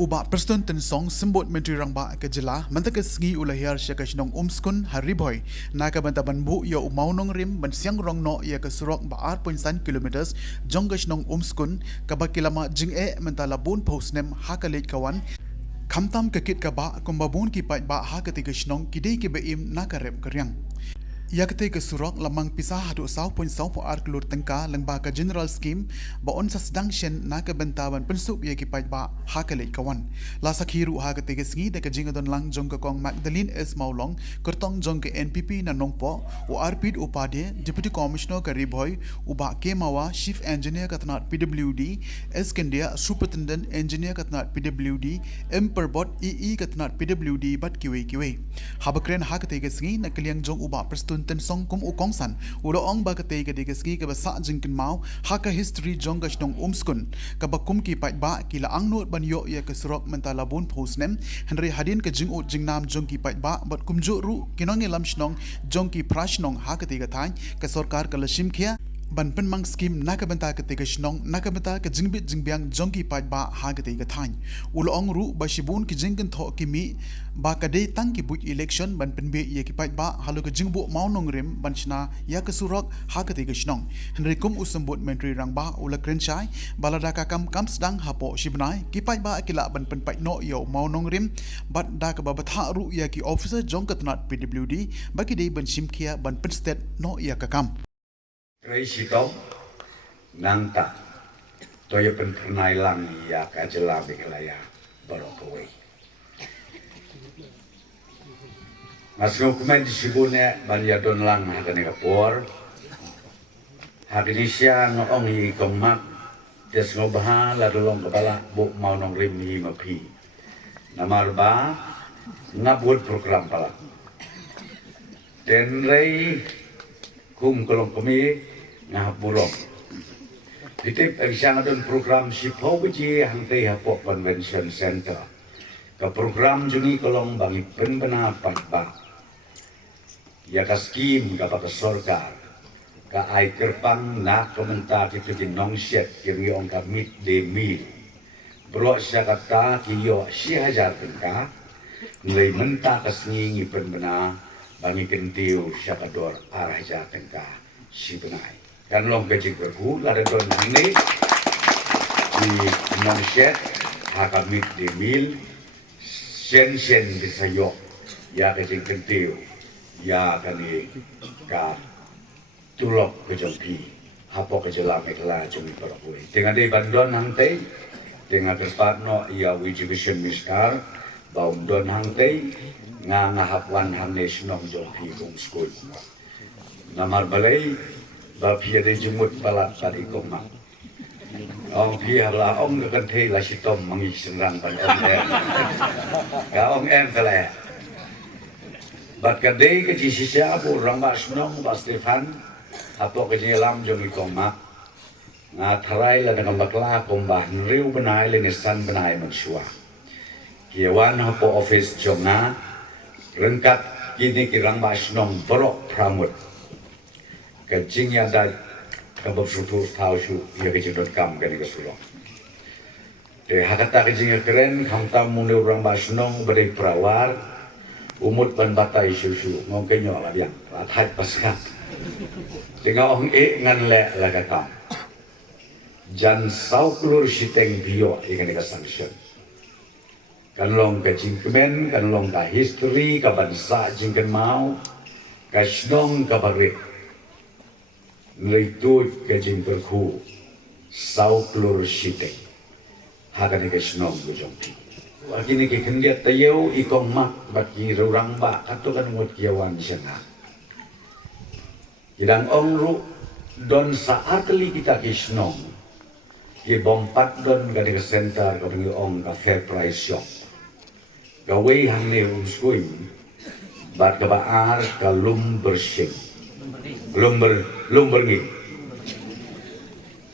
Uba Preston Tensong sembut Menteri Rangba ke Jelah mentaka segi ulahir syakash nong umskun hariboy naka bantaban bu ya umau nong rim ban siang rong no ya ke surok ba 8.9 kilometers jonggash nong umskun kabakilama jing mentala bun posnem hakalit kawan kamtam kekit ka ba kumbabun ki pai ba hakati nong kidei ki beim naka rep keryang ia ketika surok lamang pisah hadu 1.9 kilor tengka lengba ka general scheme ba on sa sedang shen naka bentawan pensup ia kipai ba hakale kawan la sakhiru ha ketika sengi de ka jingadon lang jong ka kong Magdalene S Maulong kertong jong ke NPP na nongpo o Arpid Upadhe deputy commissioner ka Riboy uba Kemawa chief engineer katnat PWD Eskendia superintendent engineer katnat PWD Emperbot EE katnat PWD bat kiwe habakren ha ketika sengi na kaliang jong uba Preston Tensong kum ukongsan uloong ba katay kadigaski kabasa jingkin mau haka history jonggash nong umskun kabakum ki pait ba kila angnot banyo ya kasrok mentalabun posnem henry hadin ka jingut jingnam jong ki pait ba bat kumjo ru kinong elam shnong jong ki prash nong haka tiga thang ka sarkar ka lashim khia ban penmang scheme nakabenta ketika shnong nakabenta ke jingbit jingbyang jongki pait ba hagate ka thain ulong ru ba shibun ki jingken tho kimi ba kadei tang ki buj election ban penbe ye ki pait ba halu ke jingbu maunong rim ban chna ya ke surok hagate ka shnong henry kum usambut menteri rangba ula krenchai balada ka kam sedang hapo shibnai ki pait ba akila ban pen pait no yo maunong rim bat da ka ba batha ru ya ki officer jong katnat PWD bagi dei ban shimkhia ban pen state no ya ka kam Reisi kau nangta toya penpernai lang ya kajela bekelaya barokawai. Masuk kumen di sibune banyak don lang hakane kapor. Hakinisya ngoong i komak des ngobah la dolong kepala buk mau nong rim hi mapi. Namarba ngabut program pala. Den rei kum kolong kami ngahapurong. Ditip ang don program si Pauji hangtay hapok convention center. Ka program juni kolong bangi penbenapan ba. Ya ka skim ka sorkar. Ka ay kerpang na komentar kita di nongsyet kiri ong ka midday meal. Bro siya kata kiyo si hajar tengka. Nilai menta kasngi penbena bangi kentiu siya kador arah hajar tengka si benai. Kan long kecik berku lada don ini di nongsyet hakamit di mil sen disayok ya kecik kentiu ya kani ka tulok kejongki hapo kejelam ekla jumi perkui dengan di bandon hangtei dengan kerpatno ya wijivision miskar baum don hangtei ngahapwan hangne sinong jongki kong skul namar balai bapia de jumut balat tadi komak. Ong pia la ong kan thei la sitom mangi sengrang pan ong em. Ka ong em tele. Bat ka de ke jisisya abu ramba snong ba Stefan apo ke jelam jong komak. Nga tharai la dengan bakla kombah riu benai lengesan benai mensua. Kiawan apo office jongna rengkat kini kirang ba snong borok pramut. Kecing yang ada kabab sutu tahu su ya kecing.com kan ke sulong. De hakata kecing keren hamtam mune orang basnong badai perawar umut ban batai susu ngongkenyo lah yang latai pasang. Tengah ong ngan le lagatam. Jan sau kelur siteng bio ikan ke sanction. Kan long kecing kemen kan long ka history ka bansa jingken mau ka snong ka barik. Nilitut kajing berku sau klur siteng hakan ke snong gojongki wakini ke kendiat tayau ikong mak baki rurang ba kato kan ngut kiawan sena kidang ongru don saat li kita ke snong ke bompat don ka ke center ka ngi ong ka fair price shop gawe hangne umskuim bat ka baar ka lumbersing lumber ngi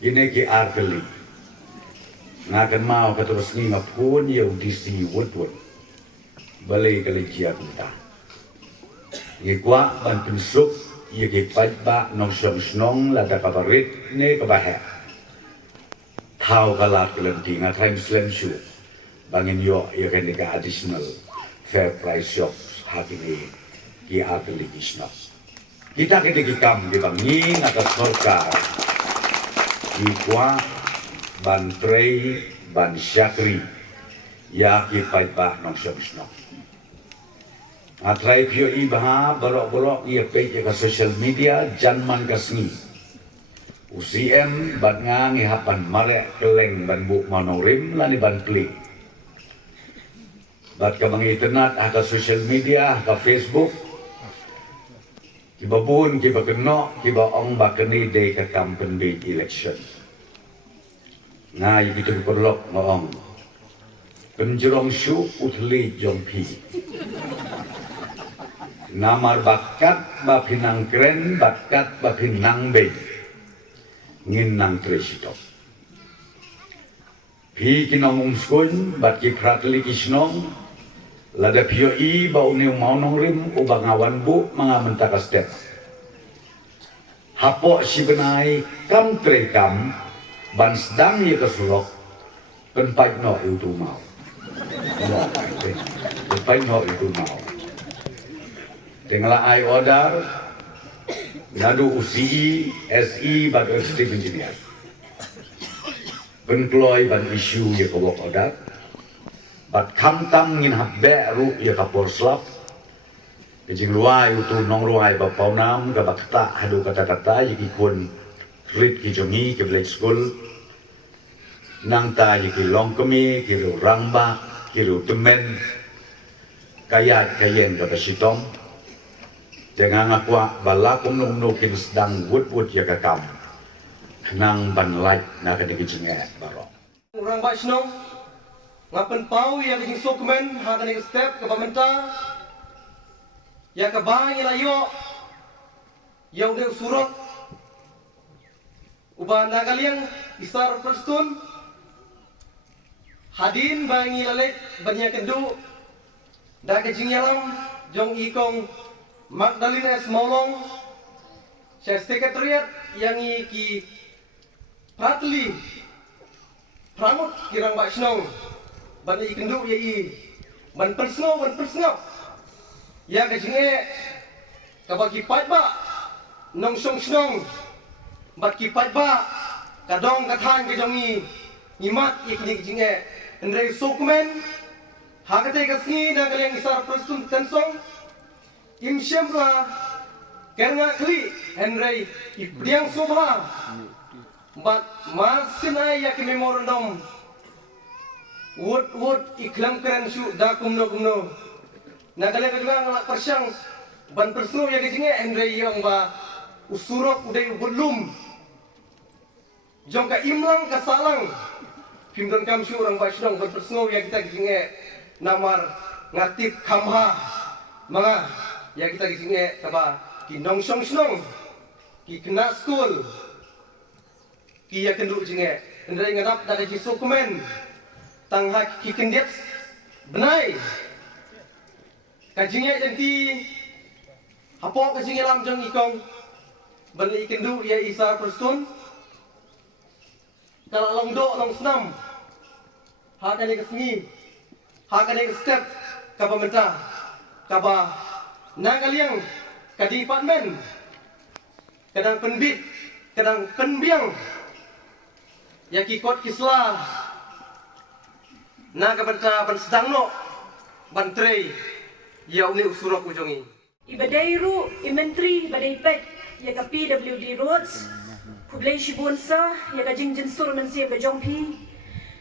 ini ki arkeli ngakan mau ka terus ngi ngapun ya DC wood balai kali jia kita ngi kwa ban pensuk ya ki ba nong snong la da kabarit ne ka bahe thau ka la kelenti nga time slam shu bangin yo ya kan ka additional fair price shops hakini ki atli kisna kita kam di bangin atas sorkar di kwa ban trei ban syakri ya ki pai ba nong syabisna atrai pio ibaha borok-borok ia page ka social media janman kasni UCM ban ngangi hapan mare keleng ban bu manorim lani ban pli bat ka mangi internet ka social media ka Facebook kiba bun kiba keno kiba ong bakani day ka campaign day election na yitu korlok ngong penjerong syu utli jongpi namar bakat bapinang kren bakat bapinang be ngin nang tresito pi kinong umskun bat ki pratli kisnong lada pio i ba uni maunong rim ubang awan bu mga mentaka step hapo si benai kam tre kam ban sedang ye kesulok penpai no itu mau penpai no itu mau tengala ai order nadu UCI SI ban executive engineer penkloy ban isu ye kobok order bat kamtam ngin habbe ru ya kapor slap kejing luai utu nong luai ba paunam ga bakta hadu kata-kata yiki kun rit ki jongi ke black school nang ta yiki longkemi ki ru rangba ki ru temen kaya kayen ga basitom jangan akwa balakum nung kin sedang wood ya kakam nang ban light na ka dikijinge baro orang basnong ngapen pau yang kejing sokmen hakan yang step ke pemerintah yang ke bang ilayo yang udah surat ubah kalian isar perstun hadin bang ilalek banyak kendu dah kejing yalam jong ikong Magdalena S. Maulong saya sekretariat yang iki pratli pramut kirang basnong ban i kendu ye i ban persngau ya ka jinge ka ba ki pat ba nong song snong bat ki pat ba ka dong ka than ka jong i ngimat i kini jinge andre sokmen ha ka te ka sni na ka leng isar prastun tensong im shemra kerna kli andre i priang sobha bat marsinai ya ki memorandum wood iklam keren su da kumno nagale ka juga ngalak persyang ban persnu ya kejinge andre yang ba usurok udai ubulum jong ka imlang ka salang pimdon kam su orang basdong ban persnu ya kita kejinge namar ngatip kamha mga ya kita kejinge kaba ki nongsong snong ki kena school ki ya kendu jinge andre ngadap da kejing dokumen tang hak kikendiat benai kajingnya janti apa kajingnya lam jong ikong bani ikendu ya isar perstun kalau longdo long senam hakan yang kesengi hakan yang step ke pemerintah kaba nangaliang ke departmen kadang penbit kadang penbiang ya kikot kislah na kabanta ban sedang no ban trei ya uni usurok ujongi ibadairu imentri badaipek ya ka PWD roads publish bunsa ya ka jingjin sur man sia ka jongpi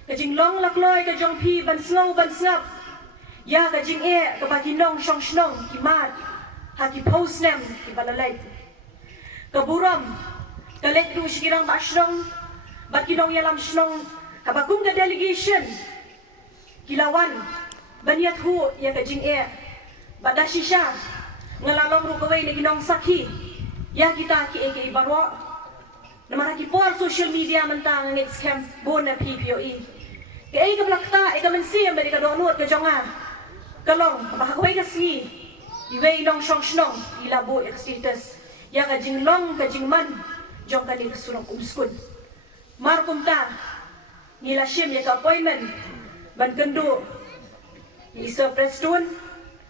ka jinglong lakloi ka jongpi ban snap ya ka jing e ka bakinong shong shnong ki mat ha ki post nem ki balalait ka buram ka lek du shikirang bashrong bakinong yalam shnong ka bagum ka delegation kilawan baniat hu ya ka jing e badashisha ngalalong rukaway na ginong sakhi ya kita ki eke ibarwa namara ki por social media mentang ngit scam bona PPOE ke ay kablakta ay kamensi Amerika donut ka jonga kalong bahaway ka si iway long shong shnong ilabo status ya ka jing long ka jing man jong ka ni kasurong umskun markumta nila shim ya ka appointment ban kendu iso prestun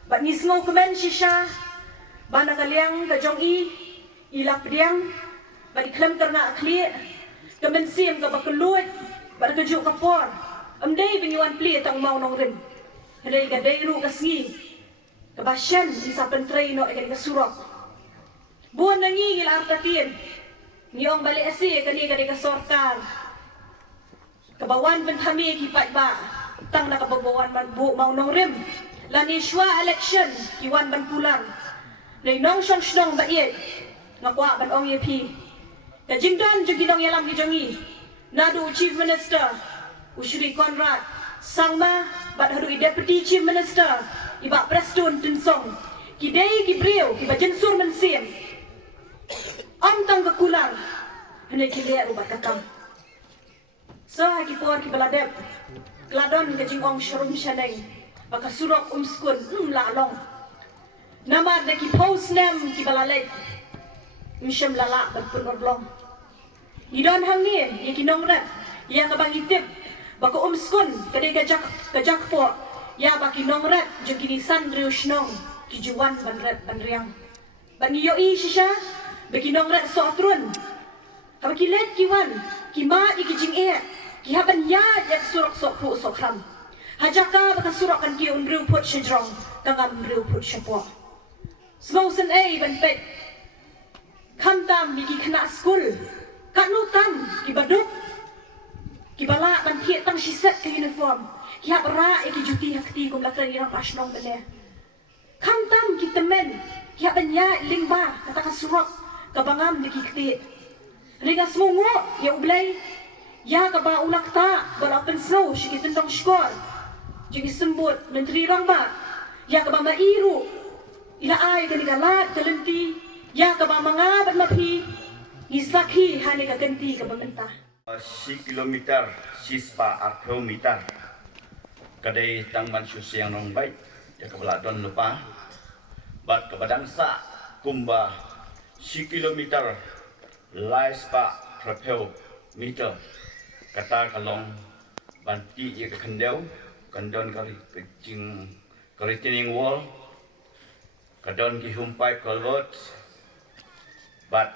ban nisngau kemen shisha ban akaliang ka jong ilak pediang ban iklam karna akli kemen sim ka bakeluit ban keju kapor amdei binyuan pli tang mau nong rim hedai ka deiru ka sngi ka basyan isa pentrei no ikan ka surok buan nangi ngil artatin niong bali asi kani ka ka sorkar kabawan bentami kipat ba tang na kababawan man bu mau nong rim lani shwa election kiwan ban pulang nei nong shong shnong ba ye ngakwa ban ong ye pi ka jingdan juginong yalam ki jongi nadu chief minister Ushri Conrad sangma bat hadu deputy chief minister iba prestun tinsong kidei kibriu kiba jensur mensim am tang kekulang hene kile ubat kakam so haki por ki baladep gladon ke jingong shrum shaneng baka surok skun la long namar de ki post nem ki balalek mishem lala berpun orlong idon hang ni ki nongrat ya ka bangitip baka skun kadai kajak po ya baki nongrat jengkini sandriu shnong ki juwan banret banriang bani yo shisha baki nongrat so atrun habaki let kiwan kima ikijing ki haban ya yak surok sokru sokram hajaka baka surok kan ki unriu put shijrong kangam riu put shapo smausen ban pet kamtam biki kena school kanutam ki baduk ki bala ban thiet tang shiset ke uniform ki hapra ki juti hakti kum lakran irang pasnong bele kamtam ki temen ki haban ya lingba kata ka surok kabangam biki kti ringas mungo ya ublay ya kaba ulakta bala pensau shiki tentang skor jigi sembut menteri rangba ya kaba mairu ila ay kanigalat kalenti ya kaba mga mapi isaki hani ka ganti ka bamenta 10 kilometer sispa 8 meter kadai tangman susiang nong baik ya kepala don lupa bat kepadang sa kumba 10 kilometer laispa 8 meter kata kalong banti ia ke kendau kandon kali kecing retaining wall kadon ki humpai culvert bat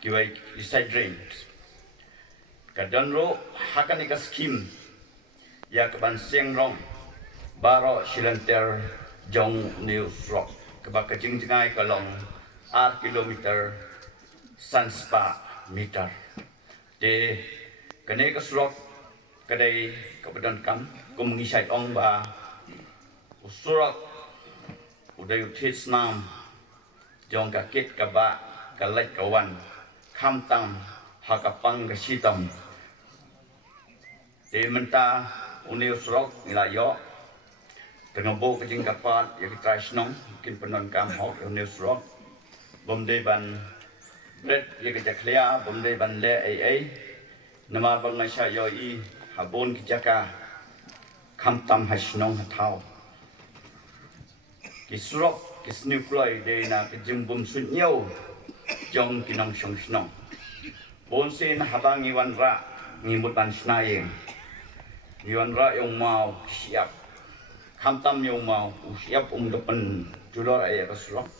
kiwai side drains kadon ro hakan ika skim ya keban siang rong baro silenter jong news rock keba kecing jengai kalong 8 kilometer sanspa meter de kene keslok kadai kebedan kam kum ngisai ong ba usurak uday utis nam jong kakit kaba kalai kawan kamtam hakapang kasitam de menta uni usurak nilayo tengabo kejing kapat ya kita snong kin penon kam hok uni usurak bomde ban red ya kita clear bomde ban le ai nama bang nasya yoi habon kijaka kamtam hasnong hatau kisrok kisnukloi de na kejumbum sunyau jong kinong shong snong bonsin habang iwan ra ngimut ban snayeng iwan ra yung mau siap kamtam yung mau siap depan julor ay kasrok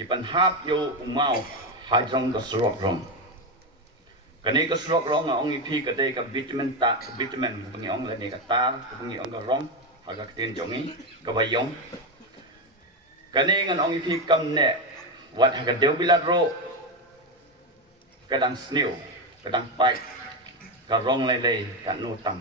ipan hap yo mau hajrong kasrok rong kani ka surok rong ong ipi kadai ka vitamin ta vitamin bungi ong lani ka tar bungi ong ka rong aga tin jongi ka bayong kani ngan ong ipi kam ne wat ha ka deu bilad ro kadang snew kadang pai ka rong lele ka no tam